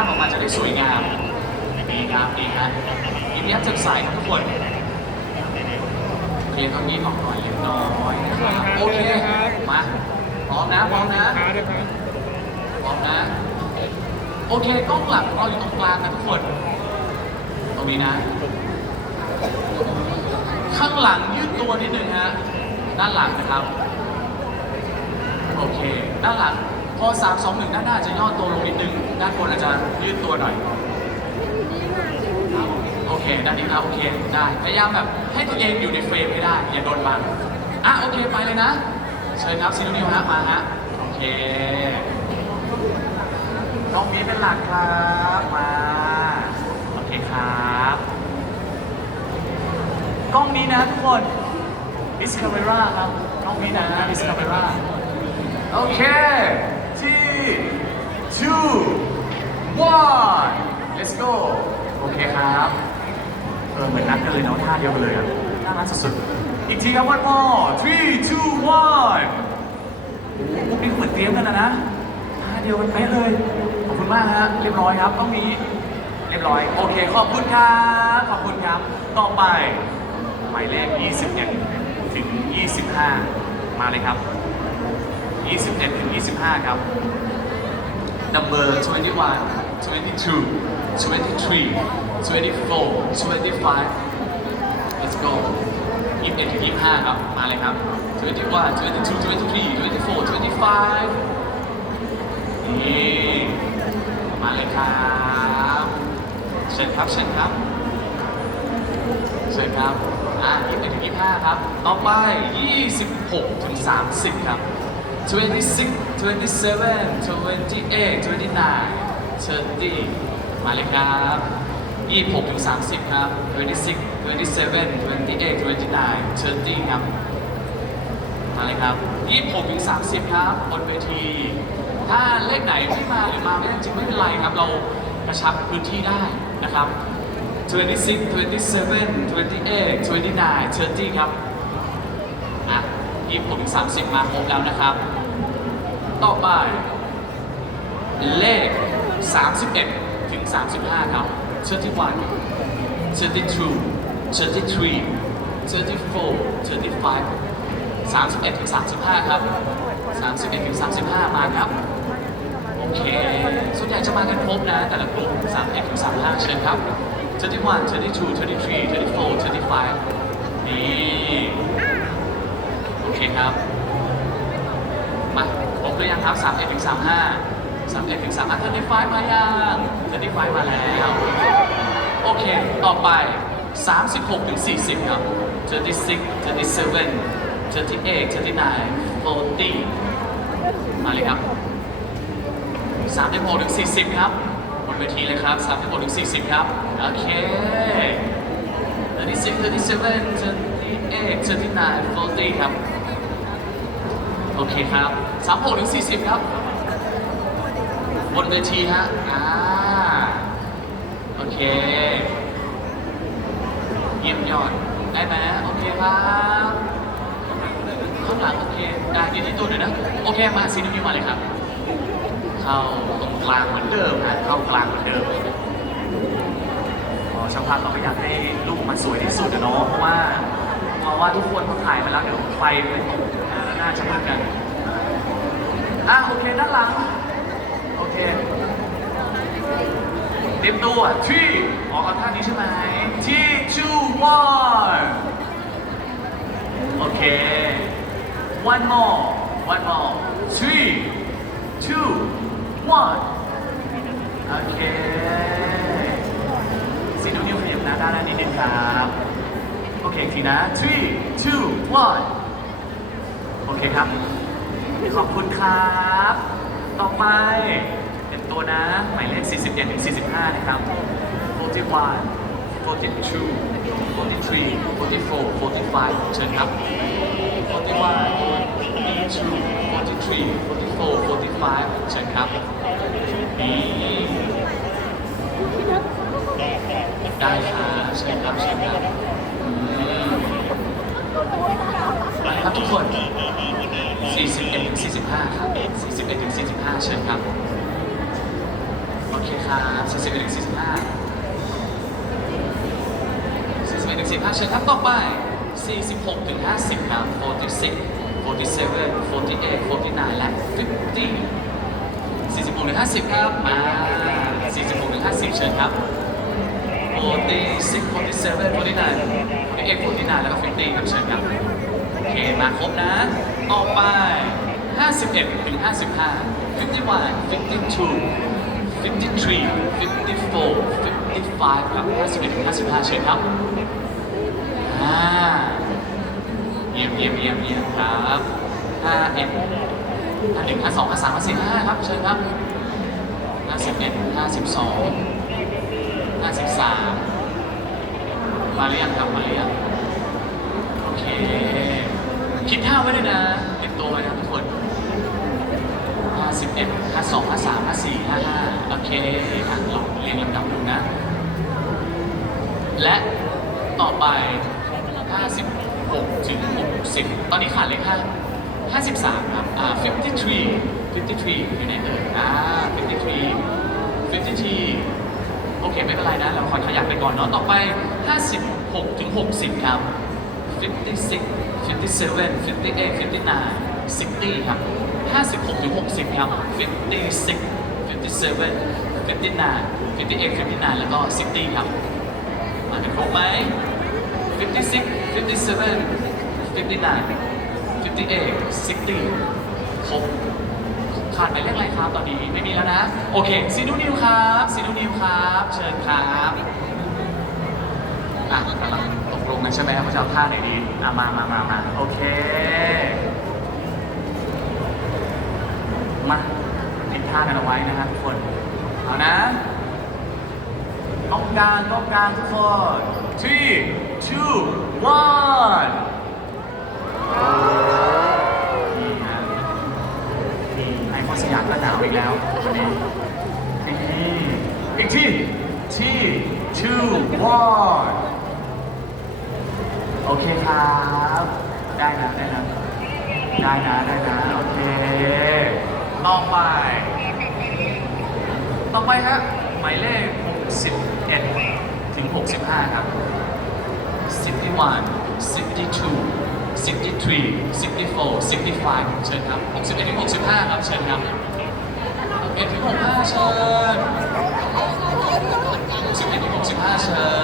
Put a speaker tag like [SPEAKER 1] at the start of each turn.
[SPEAKER 1] าพออกมาจะได้สวยงามดีครับดีฮะยิ้มแย้มแจ่มใสครับทุกคนเคลียร์ตรงนี้ออกหน่อยเล็กน้อยนะครับโอเคมาพร้อมนะพร้อมนะพร้อมนะ โอเคกล้องหลักเราอยู่ตรงกลางนะทุกคน ตรงนี้นะ ข้างหลังยืดตัวนิดนึงฮะด้านหลังนะครับ โอเค ด้านหลัง พอ3 2 1ด้านหน้าจะย่อตัวลงนิดนึง ด้านบนอาจจะยืดตัวหน่อย โอเค ด้านนี้ครับโอเค ได้ พยายามแบบให้ตัวเองอยู่ในเฟรมให้ได้ อย่าโดนบังอะโอเค ไปเลยนะ เชิญครับซีโนนิวฮะมาฮะ โอเคกล้องนี้เป็นหลักครับ มา โอเคครับ กล้องนี้นะทุกคน Discavera ครับ กล้องนี้นะ Discavera โอเค two one let's go โอเคครับ เออเหมือนนัดกันเลยเนาะท่าเดียวกันเลยอะน่ารักสุดๆ อีกทีครับ one more three two one โอ้โหพวกนี้เหมือนเตรียมกันนะนะท่าเดียวกันเป๊ะเลย ขอบคุณมากฮะ เรียบร้อยครับต้องมีเรียบร้อย โอเค ขอบคุณครับ ขอบคุณครับ ต่อไป หมายเลข21 ถึง 25 มาเลยครับ 21 ถึง 25 ครับ number 21 22 23 24 25 let's go 21ถึง25ครับ มาเลยครับ 21 22 23 24 25 นี่ มาเลยครับเชิญครับเชิญครับเชิญครับ อะ21ถึง25 ครับ ต่อไป 26ถึง30 ครับ 26 27 28 29 30 มาเลยครับ26ถึง30 ครับ 26 27 28 29 30 ครับ มาเลยครับ 26ถึง30 ครับบนเวที ถ้าเลขไหนไม่มาหรือมาไม่ได้จริงไม่เป็นไรครับ เรากระชับพื้นที่ได้นะครับ 26 27 28 29 30 ครับอะ26ถึง30 มาครบแล้วนะครับ ต่อไป เลข 31 ถึง 35 ครับ 31 32 33 34 35 31ถึง35 ครับ 31ถึง35 มาครับ โอเค ส่วนใหญ่จะมากันครบนะ แต่ละกลุ่ม31ถึง35 เชิญครับ31 32 33 34 35 นี่ โอเคครับ หรือยังครับ 31ถึง35 31ถึง35 35มายัง35มาแล้ว โอเค ต่อไป 36ถึง40 ครับ36 37 38 39 40 มาเลยครับ36ถึง40 ครับบนเวทีเลยครับ36ถึง40 ครับ โอเค36 37 38 39 40 ครับ โอเคครับ36ถึง40ครับ บนเวทีฮะ อ่า โอเค เยี่ยมยอด ได้ไหมโอเคครับข้างหลังโอเคได้ยืนที่ตัวหน่อยนะ โอเค มาซีนิวมาเลยครับ เข้าตรงกลางเหมือนเดิมนะเข้ากลางเหมือนเดิมช่างภาพเราก็อยากให้รูปมันสวยที่สุดนะเนาะเพราะว่าเพราะว่าทุกคนพอถ่ายไปแล้วเดี๋ยวไฟมันน่าจะมืดกัน อะโอเคด้านหลัง โอเคเตรียมตัวที่ออกท่านี้ใช่ไหมที่ two one โอเค one more one more three two one โอเคสีนิ้วนิ้วขยับหน้าด้านหน้านิดนึงครับ โอเค ทีนะ three two one โอเคครับ ขอบคุณครับ ต่อไปเป็นตัวนะ หมายเลข 41 ถึง 45 นะครับ41 42 43 44 45 เชิญครับ41 42 43 44 45 เชิญครับได้ครับเชิญครับเชิญครับอืมไปครับทุกคน 41ถึง45ครับ41ถึง45 เชิญครับ โอเคครับ41ถึง45 41ถึง45 เชิญครับ ต่อไป 46ถึง50ครับ46 47 48 49 และ 50 46ถึง50 ครับ มา 46ถึง50 เชิญครับ46 47 49 48 49 แล้วก็50ครับ เชิญครับ โอเค มาครบนะ ต่อไป 51 ถึง 55 51 52 53 54 55 ครับ 51 ถึง 55 เชิญครับอ่าเยี่ยมเยี่ยมเยี่ยมเยี่ยมครับห้าเอ็ดห้าหนึ่งห้าสองห้าสามห้าสี่ห้าครับ เชิญครับห้าสิบเอ็ดห้าสิบสองห้าสิบสามมาเรียงครับ มาเรียงโอเค คิดท่าไว้เลยนะเตรียมตัวไว้นะทุกคนห้าสิบเอ็ดห้าสองห้าสามห้าสี่ห้าห้าโอเคอะลองเรียงลำดับดูนะ และต่อไป 56 ถึง 60 ตอนนี้ขาดเลข5 53 ครับ อ่า 53 53 อยู่ไหนเอ่ยอ่า53 53 โอเค ไม่เป็นไรนะ เราขอขยับไปก่อนเนาะ ต่อไป 56 ถึง 60 ครับ 56 57 58 59 60ครับ56ถึง60ครับ56 57 59 58 59แล้วก็60ครับ มากันครบไหม56 57 59 58 60ครบขาดไปเลขอะไรครับตอนนี้ไม่มีแล้วนะ โอเคซีนูนิวครับซีนูนิวครับ เชิญครับอะกำลัง ลงกันใช่ไหมครับว่าจะเอาท่าไหนดีอะมามามามาโอเค มาติดท่ากันเอาไว้นะครับทุกคน เอานะต้องการต้องการทุกคน three two one นี่ฮะนี่ไอคอนสยามก็หนาวอีกแล้ววันนี้นี่อีกที three two one โอเคครับ ได้นะได้นะได้นะได้นะโอเคต่อไป ต่อไปฮะหมายเลข 61 ถึง 65 ครับ61 62 63 64 65 เชิญครับ 61 ถึง 65 ครับ เชิญครับ61ถึง65 เชิญ61ถึง65 เชิญ